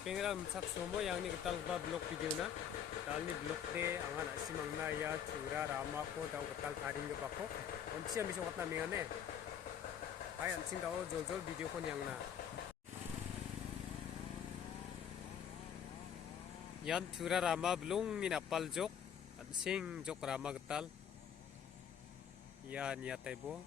pengeram sak somo yang ni ketal ba blog video na dal ni blog te angan asimang na ya Tura rama ko daw ketal haring ge bako onchi am biso katna mengane ay ancing daw jol jol video kon yang na yan Tura rama belum min apal jok ancing jok rama ketal ya niatai bo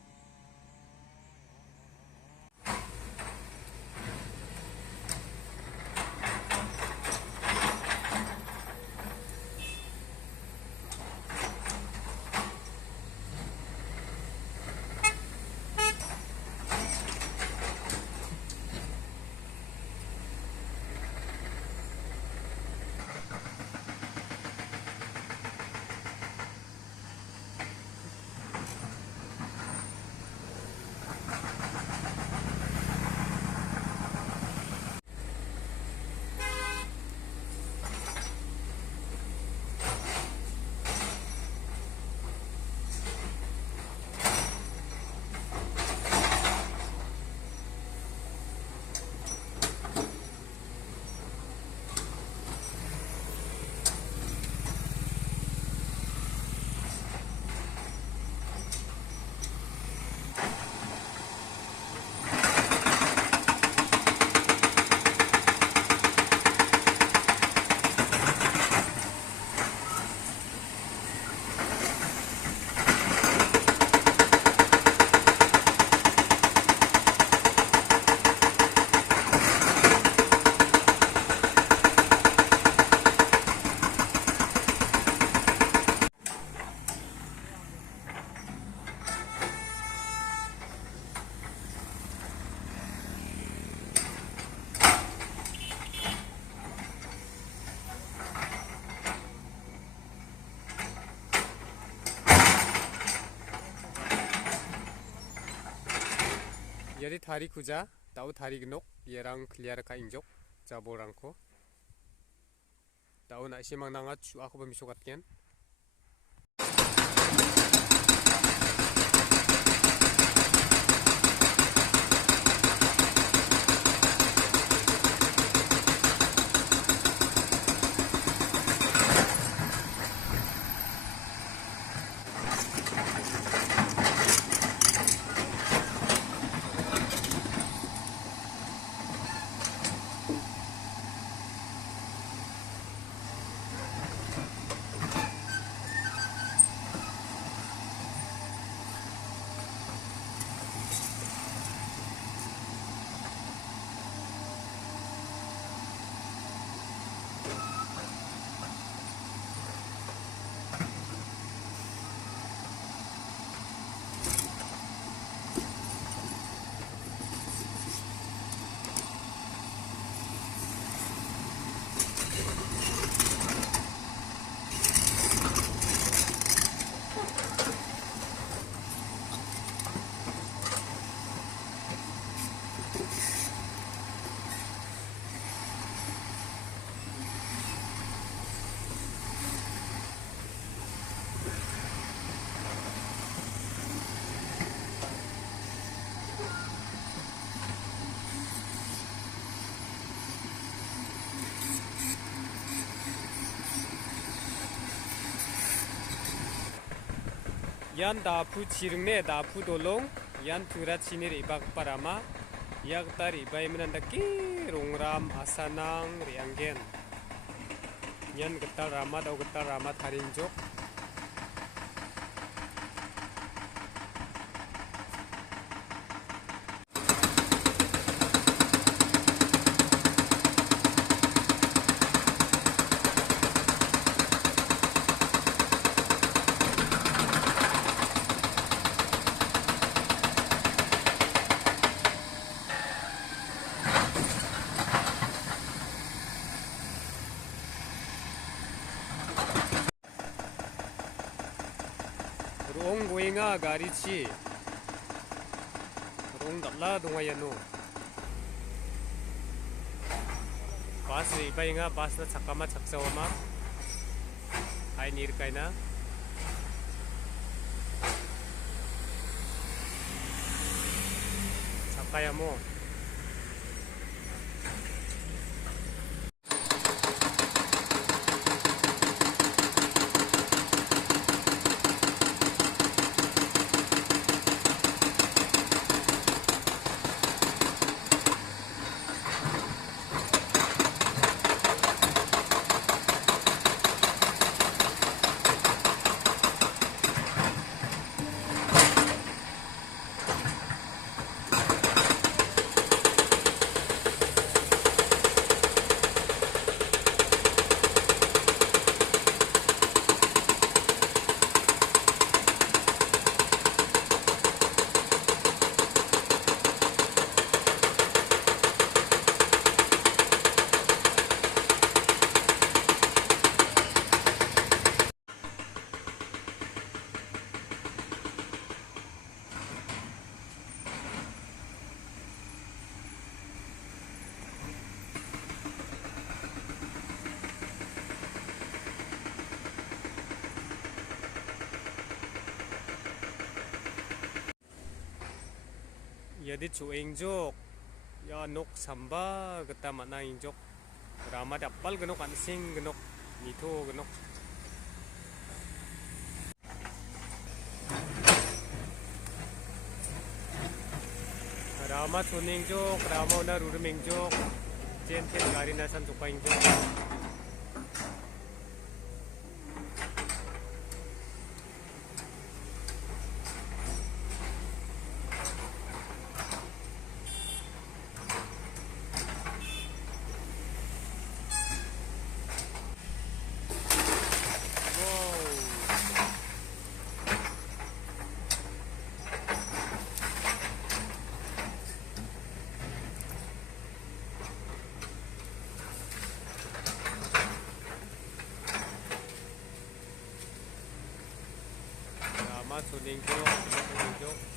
jadi tarik kuja tahu tarik genok yerang clear ka injok jaborangko tahu nak simang nangat cu aku bemisuk katken yan dapu cirungne dapu dolong yan Tura cinir ibak parama yak tar ibai menandaki rongram asanang rianggen yan getal rama dau getal rama tarinjok rong goenga gari chi rong dapla dongayano bas ibainga bas na chakama chaksawama ai nirkaina chakayamo Jadi cuengjok ya nok samba geta mana injok rama dappal genok ansing genok nito genok rama tuningjok rama una rurumengjok jen gari nasan tukaingjok rama tuningjok